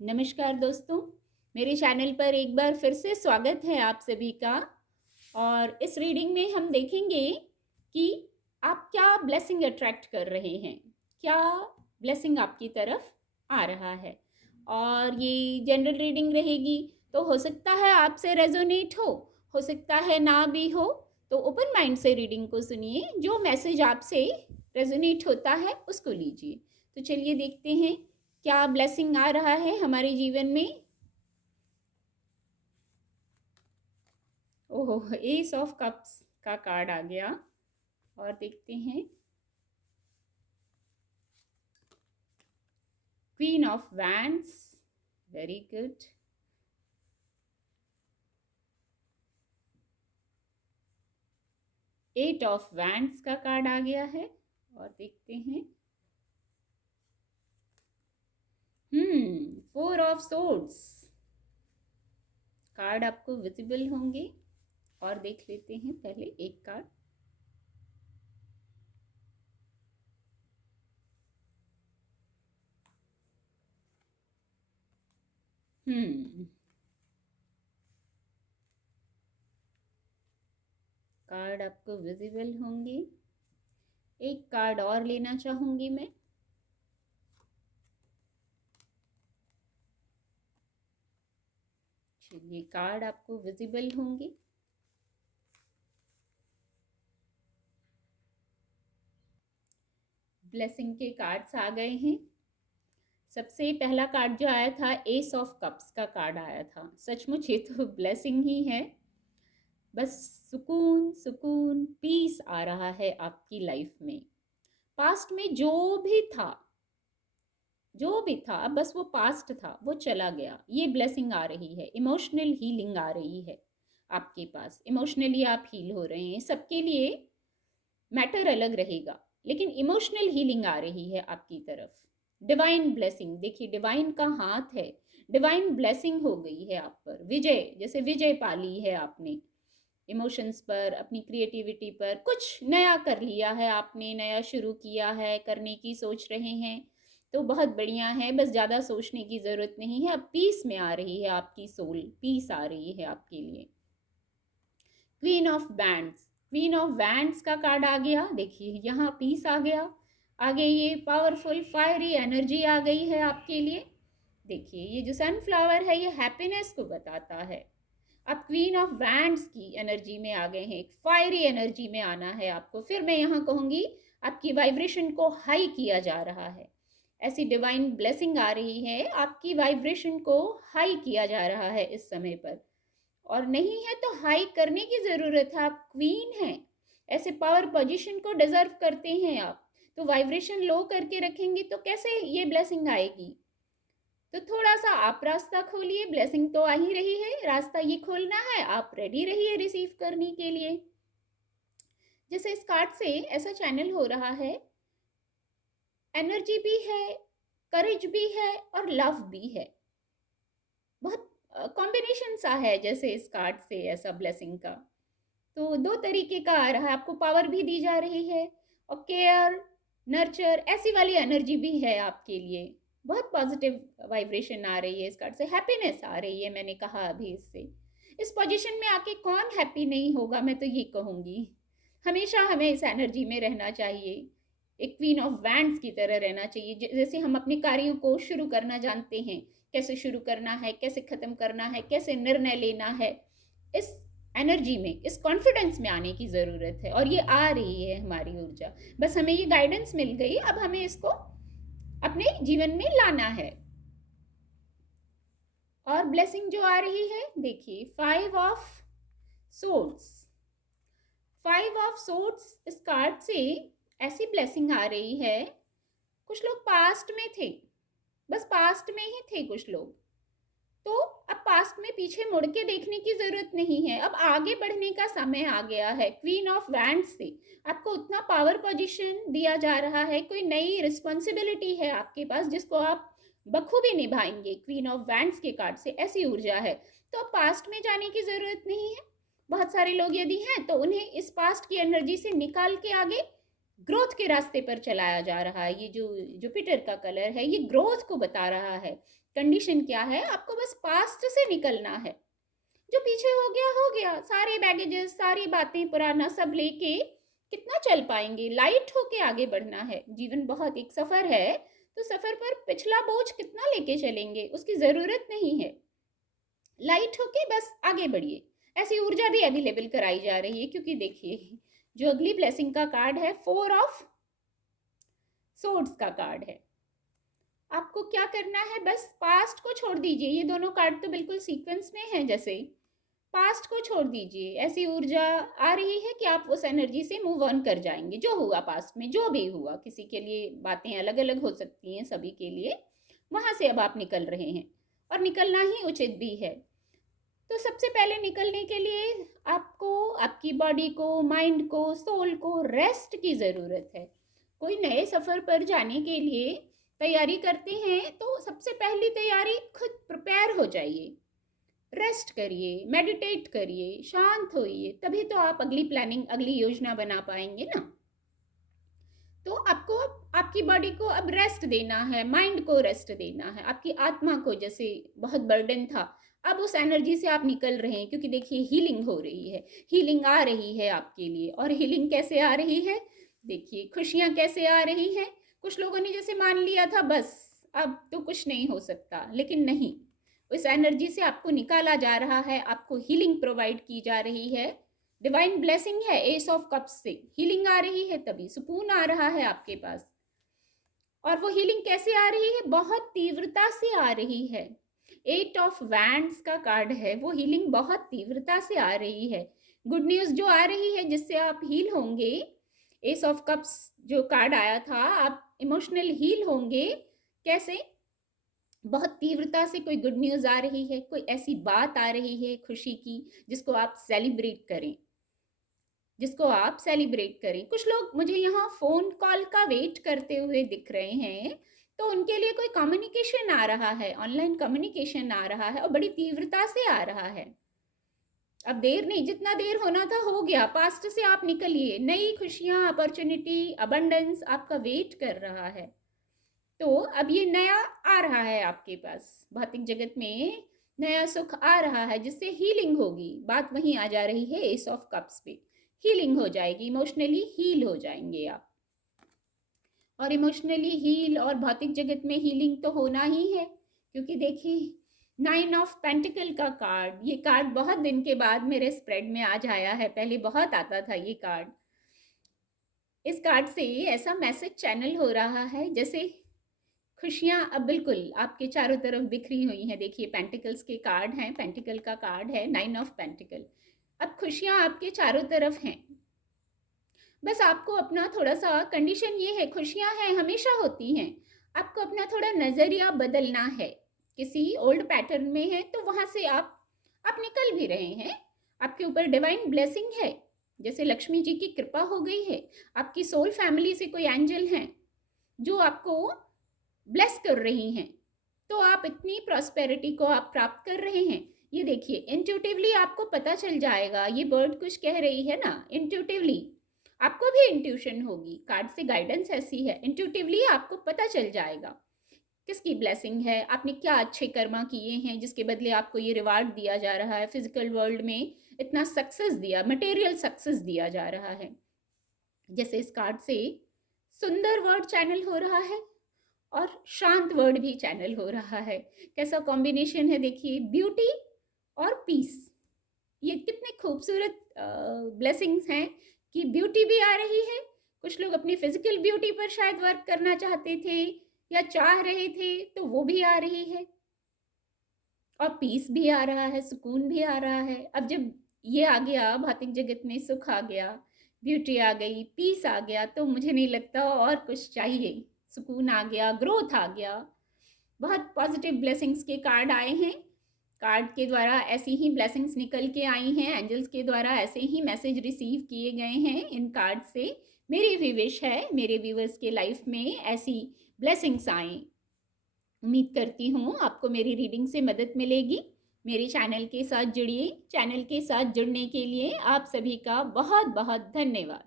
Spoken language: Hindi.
नमस्कार दोस्तों, मेरे चैनल पर एक बार फिर से स्वागत है आप सभी का। और इस रीडिंग में हम देखेंगे कि आप क्या ब्लेसिंग अट्रैक्ट कर रहे हैं, क्या ब्लेसिंग आपकी तरफ आ रहा है। और ये जनरल रीडिंग रहेगी, तो हो सकता है आपसे रेजोनेट हो सकता है ना भी हो। तो ओपन माइंड से रीडिंग को सुनिए, जो मैसेज आपसे रेजोनेट होता है उसको लीजिए। तो चलिए देखते हैं क्या ब्लेसिंग आ रहा है हमारे जीवन में। ओहो, एस ऑफ कप्स का कार्ड आ गया। और देखते हैं queen of wands, very good. Eight of wands का कार्ड आ गया है। और देखते हैं फोर ऑफ सोर्ड्स कार्ड आपको विजिबल होंगे। और देख लेते हैं पहले एक कार्ड। कार्ड आपको विजिबल होंगे। एक कार्ड और लेना चाहूंगी मैं। चलिए, कार्ड आपको विजिबल होंगे। ब्लेसिंग के कार्ड्स आ गए हैं। सबसे पहला कार्ड जो आया था, एस ऑफ कप्स का कार्ड आया था। सचमुच ये तो ब्लेसिंग ही है। बस सुकून सुकून, पीस आ रहा है आपकी लाइफ में। पास्ट में जो भी था बस वो पास्ट था, वो चला गया। ये ब्लेसिंग आ रही है, इमोशनल हीलिंग आ रही है आपके पास। इमोशनली आप हील हो रहे हैं। सबके लिए मैटर अलग रहेगा, लेकिन इमोशनल हीलिंग आ रही है आपकी तरफ। डिवाइन ब्लेसिंग, देखिए डिवाइन का हाथ है। डिवाइन ब्लेसिंग हो गई है आप पर। विजय, जैसे विजय पाली है आपने इमोशंस पर, अपनी क्रिएटिविटी पर। कुछ नया कर लिया है आपने, नया शुरू किया है, करने की सोच रहे हैं, तो बहुत बढ़िया है। बस ज़्यादा सोचने की ज़रूरत नहीं है। अब पीस में आ रही है आपकी सोल, पीस आ रही है आपके लिए। Queen of bands, queen of wands का कार्ड आ गया। देखिए यहाँ पीस आ गया। आगे ये पावरफुल फायरी एनर्जी आ गई है आपके लिए। देखिए ये जो सनफ्लावर है ये हैप्पीनेस को बताता है। आप क्वीन ऑफ वैंड्स की एनर्जी में आ गए हैं। एक फायरी एनर्जी में आना है आपको। फिर मैं यहाँ कहूँगी आपकी वाइब्रेशन को हाई किया जा रहा है। ऐसी डिवाइन ब्लेसिंग आ रही है, आपकी वाइब्रेशन को हाई किया जा रहा है इस समय पर। और नहीं है तो हाई करने की ज़रूरत है। आप क्वीन हैं, ऐसे पावर पोजीशन को डिजर्व करते हैं आप। तो वाइब्रेशन लो करके रखेंगे तो कैसे ये ब्लेसिंग आएगी। तो थोड़ा सा आप रास्ता खोलिए। ब्लेसिंग तो आ ही रही है, रास्ता ये खोलना है। आप रेडी रहिए रिसीव करने के लिए। जैसे इस कार्ड से ऐसा चैनल हो रहा है, एनर्जी भी है, करेज भी है और लव भी है। बहुत कॉम्बिनेशन सा है जैसे इस कार्ड से ऐसा ब्लेसिंग का। तो दो तरीके का आ रहा है। आपको पावर भी दी जा रही है और केयर, नर्चर, ऐसी वाली एनर्जी भी है आपके लिए। बहुत पॉजिटिव वाइब्रेशन आ रही है इस कार्ड से। हैप्पीनेस आ रही है, मैंने कहा अभी इससे। इस पोजीशन में आके कौन हैप्पी नहीं होगा, मैं तो ये कहूँगी। हमेशा हमें इस एनर्जी में रहना चाहिए, एक क्वीन ऑफ वैंड्स की तरह रहना चाहिए। जैसे हम अपने कार्यों को शुरू करना जानते हैं, कैसे शुरू करना है, कैसे ख़त्म करना है, कैसे निर्णय लेना है, इस एनर्जी में, इस कॉन्फिडेंस में आने की ज़रूरत है। और ये आ रही है हमारी ऊर्जा। बस हमें ये गाइडेंस मिल गई, अब हमें इसको अपने जीवन में लाना है। और ब्लेसिंग जो आ रही है, देखिए five of swords. Five of swords इस कार्ड से ऐसी ब्लेसिंग आ रही है। कुछ लोग पास्ट में थे, बस पास्ट में ही थे कुछ लोग। तो अब पास्ट में पीछे मुड़ के देखने की जरूरत नहीं है, अब आगे बढ़ने का समय आ गया है। क्वीन ऑफ वैंड्स से आपको उतना पावर पोजीशन दिया जा रहा है, कोई नई रिस्पॉन्सिबिलिटी है आपके पास जिसको आप बखूबी निभाएंगे। क्वीन ऑफ वैंड्स के कार्ड से ऐसी ऊर्जा है। तो अब पास्ट में जाने की जरूरत नहीं है। बहुत सारे लोग यदि हैं तो उन्हें इस पास्ट की एनर्जी से निकाल के आगे ग्रोथ के रास्ते पर चलाया जा रहा है। ये जो जुपिटर का कलर है ये ग्रोथ को बता रहा है। कंडीशन क्या है, आपको बस पास्ट से निकलना है। जो पीछे हो गया हो गया, सारे बैगेजेस, सारी बातें पुराना सब लेके कितना चल पाएंगे। लाइट होके आगे बढ़ना है। जीवन बहुत एक सफर है, तो सफर पर पिछला बोझ कितना लेके चलेंगे, उसकी जरूरत नहीं है। लाइट होके बस आगे बढ़िए। ऐसी ऊर्जा भी अवेलेबल कराई जा रही है, क्योंकि देखिए जो अगली ब्लेसिंग का कार्ड है, 4 ऑफ सोर्ड्स का कार्ड है। आपको क्या करना है, बस पास्ट को छोड़ दीजिए। ये दोनों कार्ड तो बिल्कुल सीक्वेंस में हैं, जैसे पास्ट को छोड़ दीजिए। ऐसी ऊर्जा आ रही है कि आप उस एनर्जी से मूव ऑन कर जाएंगे। जो हुआ पास्ट में, जो भी हुआ, किसी के लिए बातें अलग अलग हो सकती हैं, सभी के लिए, वहां से अब आप निकल रहे हैं और निकलना ही उचित भी है। तो सबसे पहले निकलने के लिए आपको आपकी बॉडी को, माइंड को, सोल को रेस्ट की ज़रूरत है। कोई नए सफ़र पर जाने के लिए तैयारी करते हैं तो सबसे पहली तैयारी खुद प्रिपेयर हो जाइए। रेस्ट करिए, मेडिटेट करिए, शांत होइए, तभी तो आप अगली प्लानिंग, अगली योजना बना पाएंगे ना। तो आपको आपकी बॉडी को अब रेस्ट देना है, माइंड को रेस्ट देना है, आपकी आत्मा को, जैसे बहुत बर्डन था, अब उस एनर्जी से आप निकल रहे हैं। क्योंकि देखिए हीलिंग हो रही है, हीलिंग आ रही है आपके लिए। और हीलिंग कैसे आ रही है, देखिए खुशियाँ कैसे आ रही हैं। कुछ लोगों ने जैसे मान लिया था बस अब तो कुछ नहीं हो सकता, लेकिन नहीं, उस एनर्जी से आपको निकाला जा रहा है, आपको हीलिंग प्रोवाइड की जा रही है। डिवाइन ब्लेसिंग है, एस ऑफ कप्स से हीलिंग आ रही है, तभी सुकून आ रहा है आपके पास। और वो हीलिंग कैसे आ रही है, बहुत तीव्रता से आ रही है। 8 ऑफ वैंड्स का कार्ड है, वो हीलिंग बहुत तीव्रता से आ रही है। गुड न्यूज़ जो आ रही है जिससे आप हील होंगे, एस ऑफ कप्स जो कार्ड आया था, आप इमोशनल हील होंगे। कैसे, बहुत तीव्रता से कोई गुड न्यूज़ आ रही है, कोई ऐसी बात आ रही है खुशी की जिसको आप सेलिब्रेट करें, जिसको आप सेलिब्रेट करें। कुछ लोग मुझे यहाँ फ़ोन कॉल का वेट करते हुए दिख रहे हैं, तो उनके लिए कोई कम्युनिकेशन आ रहा है, ऑनलाइन कम्युनिकेशन आ रहा है और बड़ी तीव्रता से आ रहा है। अब देर नहीं, जितना देर होना था हो गया, पास्ट से आप निकलिए। नई खुशियाँ, अपॉर्चुनिटी, अबंडेंस आपका वेट कर रहा है। तो अब ये नया आ रहा है आपके पास, भौतिक जगत में नया सुख आ रहा है जिससे हीलिंग होगी। बात वहीं आ जा रही है एस ऑफ कप्स पे, हीलिंग हो जाएगी, इमोशनली हील हो जाएंगे आप। और इमोशनली हील और भौतिक जगत में हीलिंग तो होना ही है, क्योंकि देखिए 9 ऑफ पेंटिकल का कार्ड, ये कार्ड बहुत दिन के बाद मेरे स्प्रेड में आज आया है, पहले बहुत आता था ये कार्ड। इस कार्ड से ऐसा मैसेज चैनल हो रहा है जैसे खुशियाँ अब बिल्कुल आपके चारों तरफ बिखरी हुई हैं। देखिए पेंटिकल्स के कार्ड हैं, पेंटिकल का कार्ड है 9 ऑफ पेंटिकल। अब खुशियाँ आपके चारों तरफ हैं, बस आपको अपना थोड़ा सा, कंडीशन ये है, खुशियाँ हैं हमेशा होती हैं, आपको अपना थोड़ा नज़रिया बदलना है। किसी ओल्ड पैटर्न में है तो वहाँ से आप निकल भी रहे हैं। आपके ऊपर डिवाइन ब्लेसिंग है, जैसे लक्ष्मी जी की कृपा हो गई है। आपकी सोल फैमिली से कोई एंजल हैं जो आपको ब्लेस कर रही हैं, तो आप इतनी प्रॉस्पेरिटी को आप प्राप्त कर रहे हैं। ये देखिए इंट्यूटिवली आपको पता चल जाएगा, ये बर्ड कुछ कह रही है ना, इंट्यूटिवली आपको भी इंट्यूशन होगी। कार्ड से गाइडेंस ऐसी है, इंट्यूटिवली आपको पता चल जाएगा किसकी ब्लेसिंग है, आपने क्या अच्छे कर्मा किए हैं जिसके बदले आपको ये रिवार्ड दिया जा रहा है। फिजिकल वर्ल्ड में इतना सक्सेस दिया, मटेरियल सक्सेस दिया जा रहा है। जैसे इस कार्ड से सुंदर वर्ड चैनल हो रहा है और शांत वर्ड भी चैनल हो रहा है। कैसा कॉम्बिनेशन है देखिए, ब्यूटी और पीस। ये कितने खूबसूरत ब्लेसिंग्स हैं कि ब्यूटी भी आ रही है। कुछ लोग अपनी फिजिकल ब्यूटी पर शायद वर्क करना चाहते थे या चाह रहे थे, तो वो भी आ रही है और पीस भी आ रहा है, सुकून भी आ रहा है। अब जब ये आ गया, भौतिक जगत में सुख आ गया, ब्यूटी आ गई, पीस आ गया, तो मुझे नहीं लगता और कुछ चाहिए। सुकून आ गया, ग्रोथ आ गया। बहुत पॉजिटिव ब्लेसिंग्स के कार्ड आए हैं। कार्ड के द्वारा ऐसी ही ब्लेसिंग्स निकल के आई हैं, एंजल्स के द्वारा ऐसे ही मैसेज रिसीव किए गए हैं इन कार्ड से। मेरी भी विश है मेरे व्यूवर्स के लाइफ में ऐसी ब्लेसिंग्स आएँ। उम्मीद करती हूँ आपको मेरी रीडिंग से मदद मिलेगी। मेरे चैनल के साथ जुड़िए। चैनल के साथ जुड़ने के लिए आप सभी का बहुत बहुत धन्यवाद।